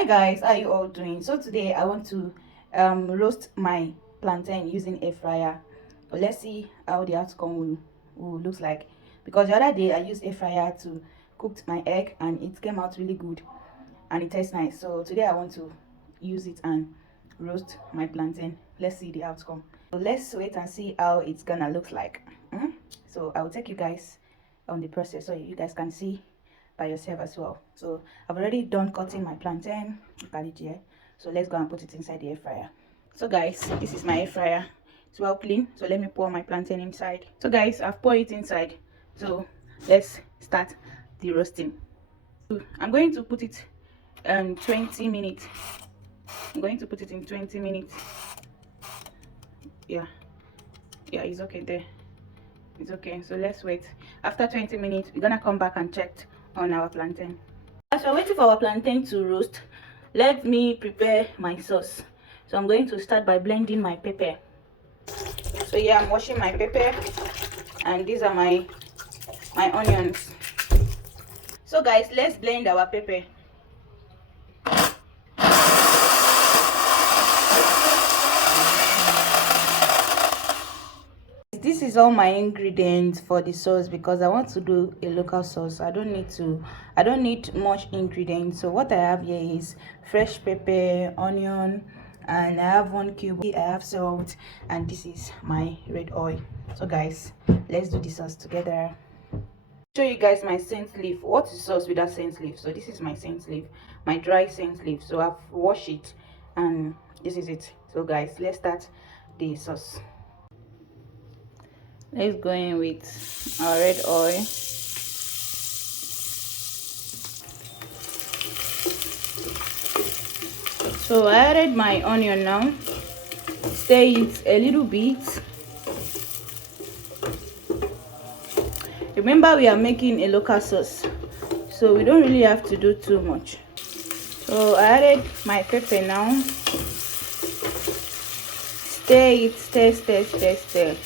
Hi guys, how are you all doing? So today I want to roast my plantain using air fryer. But let's see how the outcome will looks like, because the other day I used air fryer to cook my egg and it came out really good and it tastes nice. So today I want to use it and roast my plantain. Let's see the outcome. So let's wait and see how it's gonna look like. So I will take you guys on the process so you guys can see by yourself as well. So I've already done cutting my plantain. Look at it here. So let's go and put it inside the air fryer. So guys, this is my air fryer. It's well clean. So let me pour my plantain inside. So guys, I've poured it inside. So let's start the roasting. I'm going to put it 20 minutes. I'm going to put it in 20 minutes. Yeah, it's okay there. It's okay. So let's wait. After 20 minutes, we're gonna come back and check on our plantain. As we're waiting for our plantain to roast, let me prepare my sauce. So I'm going to start by blending my pepper. So yeah, I'm washing my pepper, and these are my onions. So guys, let's blend our pepper. This is all my ingredients for the sauce, because I want to do a local sauce. I don't need much ingredients. So what I have here is fresh pepper, onion, and I have 1 cube. I have salt, and this is my red oil. So guys, let's do the sauce together. Show you guys my scent leaf. What is sauce without scent leaf? So this is my scent leaf, my dry scent leaf. So I've washed it, and this is it. So guys, let's start the sauce. Let's go in with our red oil. So I added my onion now. Stir it a little bit. Remember, we are making a local sauce, so we don't really have to do too much. So I added my pepper now. Stir it, stir.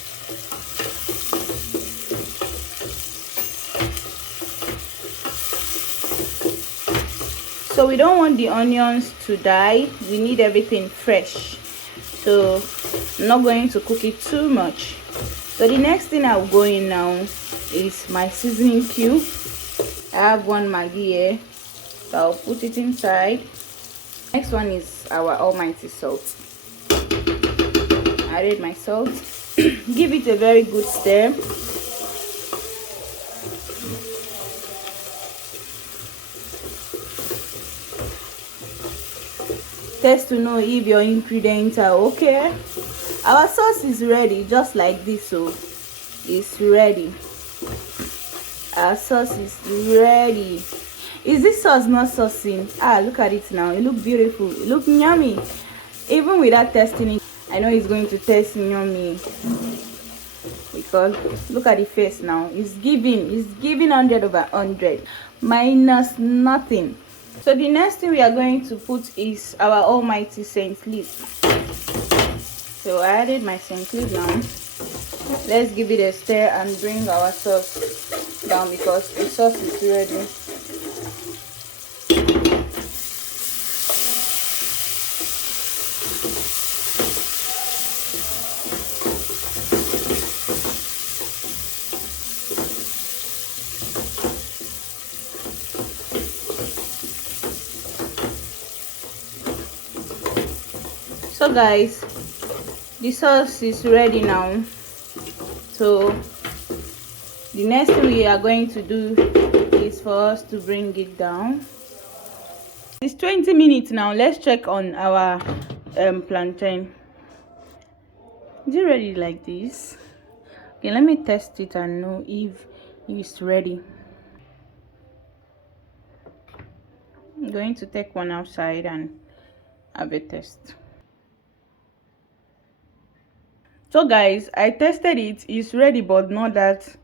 So we don't want the onions to die. We need everything fresh. So I'm not going to cook it too much. So the next thing I'll go in now is my seasoning cube. I have 1 Maggi here, so I'll put it inside. Next one is our almighty salt. I added my salt. Give it a very good stir. Test to know if your ingredients are okay. Our sauce is ready, just like this. So it's ready. Our sauce is ready. Is this sauce not saucing? Look at it now. It looks beautiful. It looks yummy. Even without testing it, I know it's going to taste yummy, because look at the face now. It's giving 100/100, minus nothing. So the next thing we are going to put is our almighty scent leaf. So I added my scent leaf now. Let's give it a stir and bring our sauce down, because the sauce is ready. So guys, the sauce is ready now. So the next thing we are going to do is for us to bring it down. It's 20 minutes now. Let's check on our plantain. Is it ready like this? Okay, let me test it and know if it's ready. I'm going to take one outside and have a test. So guys, I tested it. It's ready, but not that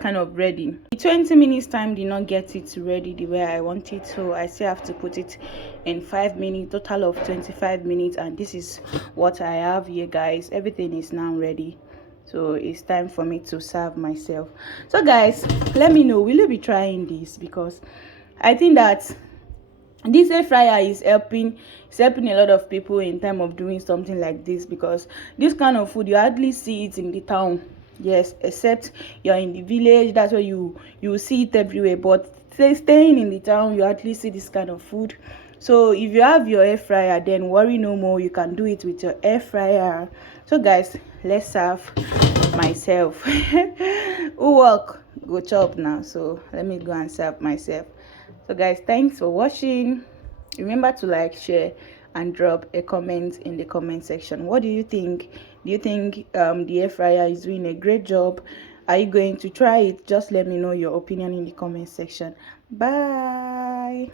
kind of ready. The 20 minutes time did not get it ready the way I want it, so I still have to put it in 5 minutes, total of 25 minutes. And this is what I have here, guys. Everything is now ready, so it's time for me to serve myself. So guys, let me know, will you be trying this? Because I think that This air fryer is helping a lot of people in time of doing something like this, because this kind of food you hardly see it in the town. Yes, except you're in the village, that's where you see it everywhere. But staying in the town, you hardly see this kind of food. So if you have your air fryer, then worry no more, you can do it with your air fryer. So guys, let's serve myself. Who work go chop now, so let me go and serve myself. So guys, thanks for watching. Remember to like, share, and drop a comment in the comment section. What do you think? Do you think the air fryer is doing a great job? Are you going to try it? Just let me know your opinion in the comment section. Bye.